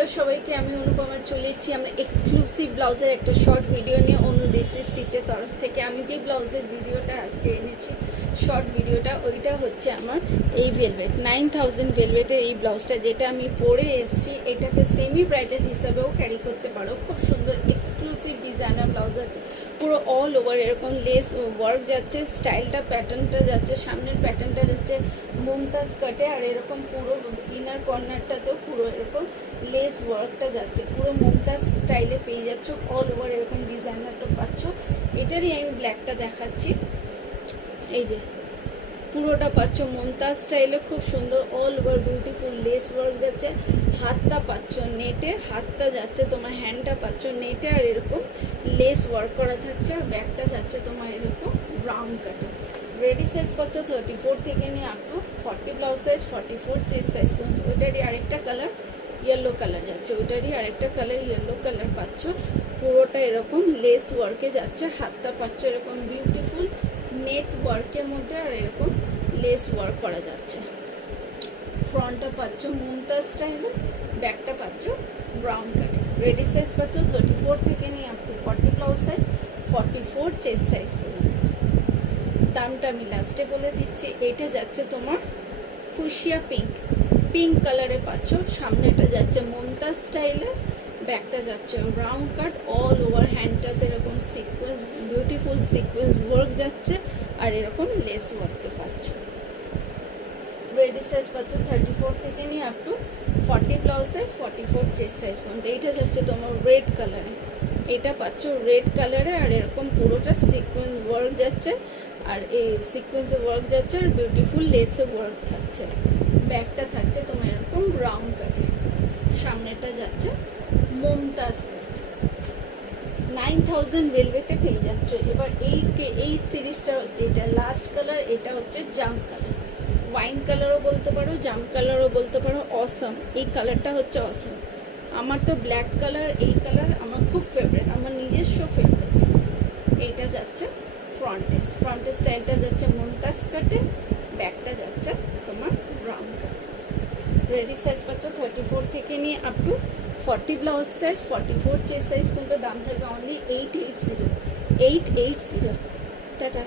Hello সবাইকে, আমি অনুপমা চলে এসেছি আমরা এক্সক্লুসিভ ব্লাউজের একটা শর্ট ভিডিও নিয়ে অনু দেশি স্টিচের তরফ থেকে। আমি যে ব্লাউজের ভিডিওটা আজকে এনেছি শর্ট ভিডিওটা, ওইটা হচ্ছে আমার এই ভেলভেট 9000 ভেলভেটের এই ব্লাউজটা, যেটা আমি পরে এসেছি। এটাকে সেমি ব্রাইডাল হিসাবেও ক্যারি করতে পারো। খুব সুন্দর এক্সক্লুসিভ ডিজাইনার ব্লাউজ আছে, পুরো অল ওভার এরকম লেস ওয়ার্ক যাচ্ছে, স্টাইলটা প্যাটার্নটা যাচ্ছে, সামনের প্যাটার্নটা যাচ্ছে মুমতাজ কাটে, আর এরকম পুরো ইনার কর্নারটাতেও পুরো এরকম লেস ওয়ার্কটা যাচ্ছে, পুরো মুমতাজ স্টাইলে পেয়ে যাচ্ছ। অল ওভার এরকম ডিজাইনারটা পাচ্ছ। এটারই আমি ব্ল্যাকটা দেখাচ্ছি। এই যে পুরোটা পাচ্ছ মুমতাজ স্টাইলে, খুব সুন্দর all over beautiful less work যাচ্ছে। হাতটা পাচ্ছ নেটে, হাতটা যাচ্ছে তোমার, হ্যান্ডটা পাচ্ছ নেটে, আর এরকম লেস ওয়ার্ক করা থাকছে। আর ব্যাকটা যাচ্ছে তোমার এরকম রাউন্ড কাটে। রেডি সাইজ পাচ্ছ 34 থেকে নিয়ে up to 40, blouse size 44, chest size পর্যন্ত। ওইটারই আরেকটা কালার ইয়েলো কালার যাচ্ছে, ওইটারই আরেকটা কালার ইয়েলো কালার পাচ্ছ। পুরোটা এরকম লেস ওয়ার্কে যাচ্ছে। হাতটা পাচ্ছ এরকম বিউটিফুল নেট ওয়ার্কের মধ্যে, আর এরকম লেস ওয়ার্ক করা যাচ্ছে। ফ্রন্টটা পাচ্ছ মুমতাজ স্টাইলে, ব্যাকটা পাচ্ছ ব্রাউন কাটে। রেডি সাইজ পাচ্ছ 34 থেকে নিয়ে up to 40, blouse size 44, chest size পর্যন্ত। দামটা আমি লাস্টে বলে দিচ্ছি। এটা যাচ্ছে তোমার ফুশিয়া পিঙ্ক কালারে পাচ্ছ। সামনেটা যাচ্ছে মুমতাজ স্টাইলে, ব্যাকটা যাচ্ছে রাউন্ড কাট, অল ওভার হ্যান্ডটাতে এরকম সিকোয়েন্স বিউটিফুল সিকোয়েন্স ওয়ার্ক যাচ্ছে, আর এরকম লেস ওয়ার্কে পাচ্ছ। রেডি সাইজ পাচ্ছ 34 থেকে নিয়ে up to 40, blouse size 44, chest size পর্যন্ত। এইটা যাচ্ছে তোমার রেড কালারে, এটা পাচ্ছ রেড কালারে, আর এরকম পুরোটা সিকোয়েন্স ওয়ার্ক যাচ্ছে, আর এই সিকোয়েন্সে ওয়ার্ক যাচ্ছে, আর বিউটিফুল লেসে ওয়ার্ক থাকছে। ব্যাকটা থাকছে তোমার এরকম রাউন্ড কাটে, সামনেটা যাচ্ছে মুমতাজ কাট। 9000 ভেলভেটে পেয়ে যাচ্ছ। এবার এই সিরিজটা হচ্ছে, এটা লাস্ট কালার, এটা হচ্ছে জাম কালার, ওয়াইন কালারও বলতে পারো, জাম কালারও বলতে পারো। অসম, এই কালারটা হচ্ছে অসম। আমার তো ব্ল্যাক কালার, এই কালার আমার খুব ফেভারিট, আমার নিজস্ব ফেভারিট। এইটা যাচ্ছে ফ্রন্টের স্টাইলটা যাচ্ছে মুমতাজ কাটে, ব্যাকটা যাচ্ছে তোমার রাউন্ড কাট। রেডি সাইজ পাচ্ছ 34 থেকে নিয়ে up to 40, blouse size 44, chest size পর্যন্ত। দাম থাকবে অনলি 880। টাটা।